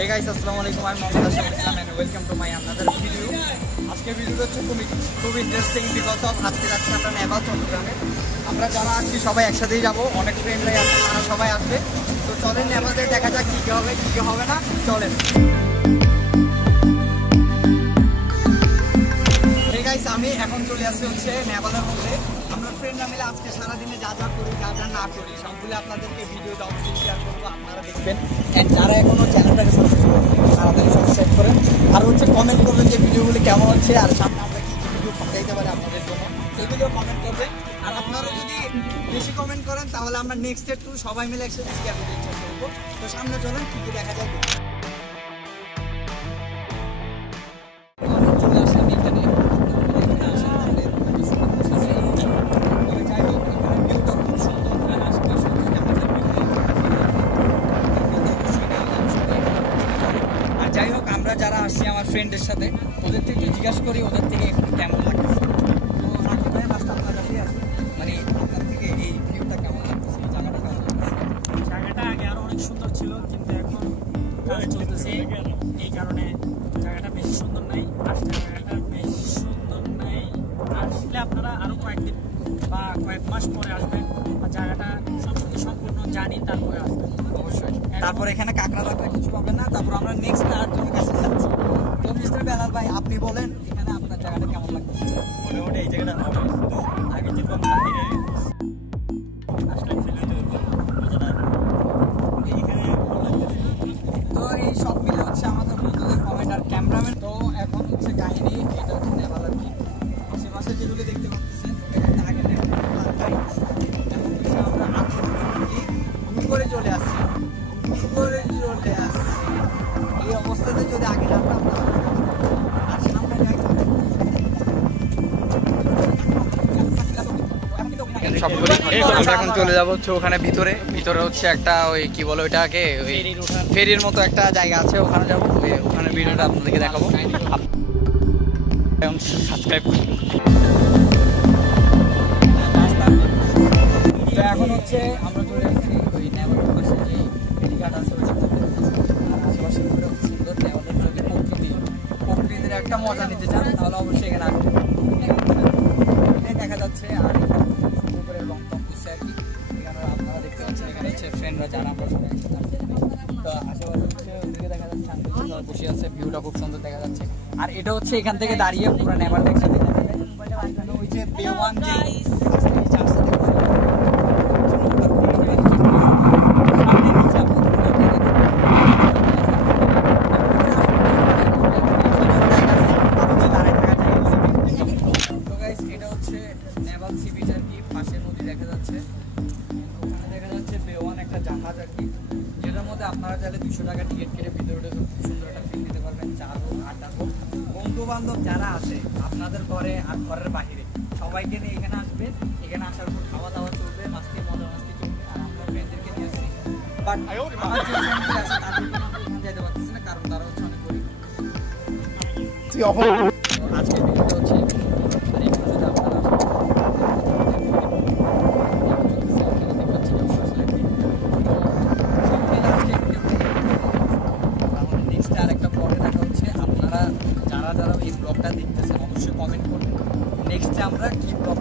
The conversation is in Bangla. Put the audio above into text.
Hey guys, Assalamualaikum. I'm Mohammad Asham Islam and welcome to my another video. আজকে ভিডিওটা হচ্ছে খুব ইন্টারেস্টিং বিকজ অফ আজকে যাচ্ছি আমরা নেভাল চট্টগ্রামে। আমরা যারা আজকে সবাই একসাথেই যাব, অনেক ফ্রেন্ডরাই আছে, তারা সবাই আসবে। তো চলেন নেভালে দেখা যাক কী কী হবে, কী কী হবে না। চলেন। Hey guys, আমি এখন চলে আসছি হচ্ছে নেভালের মধ্যে। আমরা ফ্রেন্ডরা মিলে আজকে সারাদিনে যা যা করি, যা যা না করি সবগুলো আপনাদেরকে ভিডিওতে অবশ্যই শেয়ার করবো, আপনারা দেখবেন। অ্যান্ড যারা এখনও চ্যানেলটাকে সাবস্ক্রাইব করেন তাড়াতাড়ি সাবস্ক্রাইব করেন, আর হচ্ছে কমেন্ট করবেন যে ভিডিওগুলি কেমন হচ্ছে আর সামনে আমরা কী কী ভিডিও পাঠাইতে পারি আপনাদের জন্য, সেগুলো কমেন্ট করবেন। আর আপনারা যদি বেশি কমেন্ট করেন তাহলে আমরা নেক্সট ডে টু সবাই মিলে একসাথে শেয়ার করতে ইচ্ছা করবো। তো সামনে চলেন কী কী দেখা যায়। চলে আসলাম এখানে। যাই হোক, আমরা যারা আসছি আমার ফ্রেন্ডের সাথে, ওদের থেকে জিজ্ঞাসা করি ওদের থেকে কেমন লাগছে। তো রাকিব ভাই লাস্ট আপনার কাছেই আছে, মানে আপনার থেকে এই ভিউটা কেমন লাগছে, জায়গাটা কেমন লাগছে? জায়গাটা আগে আরো অনেক সুন্দর ছিল, কিন্তু এখন কাজ চলতেছে এই কারণে জায়গাটা বেশি সুন্দর নাই। জায়গাটা বেশি সুন্দর নাই, আসলে আপনারা আরো কয়েকদিন বা কয়েক মাস পরে আসবেন, বা জায়গাটা সম্পূর্ণ জানি তারপরে আসবেন অবশ্যই। তারপর এখানে কাঁকড়া টাকড়া কিছু পাবেন না। তারপর আমরা নেক্সট আরেকজনের কাছে যাচ্ছি। তো মিস্টার বেলাল ভাই, আপনি বলেন এখানে আপনার জায়গাটা কেমন লাগছে? মোটামুটি এই জায়গাটা হবে, কিন্তু আগে যেরকম বাহিরে আসলে ফিল হতে মজাটা এইখানে ভালো লাগতেছে। তো এই সব মিলে হচ্ছে আমাদের বন্ধুদের কমেন্ট আর ক্যামেরাম্যান। তো এখন হচ্ছে কাহিনী, এটা হচ্ছে নেভাল আর কি। আশেপাশে যেগুলো দেখতে পাচ্ছেন এটা আগে আমরা করে চলে আসছি, করে চলে আসছি। এই অবস্থাতে যদি আগে জানতাম আর সামনে আমরা এখন চলে যাবো হচ্ছে ওখানে ভিতরে হচ্ছে একটা ওই কি বলে ওইটাকে, ওই ফেরির মতো একটা জায়গা আছে, ওখানে যাবো। ওখানে ভিডিওটা আপনাদেরকে দেখাবো, সাবস্ক্রাইব করুন। তো এখন হচ্ছে আমরা চলে এসেছি ওই নেভালের পাশে যে ফেরিঘাট আছে, ওই আশেপাশে সুন্দর নেভালের যদি প্রকৃতির একটা মজা নিতে চান তাহলে অবশ্যই এখানে আসবেন। দেখা যাচ্ছে আর উপরে রং টং করছে আর কি। এখানে আপনারা দেখতে পাচ্ছেন এখানে হচ্ছে ফ্রেন্ডরা যারা আমরা সবাই একসাথে আসছি। তো আশেপাশে হচ্ছে ওইদিকে দেখা যাচ্ছে শান্তি বসে আছে, ভিউটা খুব সুন্দর দেখা যাচ্ছে। আর এটা হচ্ছে এখান থেকে দাঁড়িয়ে পুরো নেভাল একসাথে দেখা যায়। এখানে ওই যে বেওয়ান যে চার্চটা দেখতে আপনারা চাইলে 200 টাকা টিকিট কেটে ভিতরে সুন্দর একটা ফিল দিতে পারবেন। চা হোক, আড্ডা হোক, বন্ধু বান্ধব যারা আছে আপনাদের ঘরে আর ঘরের বাহিরে সবাইকে নিয়ে এখানে আসবে। এখানে আসার পর খাওয়া দাওয়া চলবে, মাস্তি মজা মাস্তি চলবে। আর আমরা ফ্রেন্ডদেরকে নিয়ে আসছি, বাট আমার যে ফ্রেন্ডগুলো আছে তাদেরকে আমরা যেতে পারতেছি না, কারণ তারা হচ্ছে অনেক গরিব। আজকে ভিডিওটা হচ্ছে যারা এই ব্লগটা দেখতেছেন অবশ্যই কমেন্ট করবেন নেক্সটে আমরা কি ব্লগ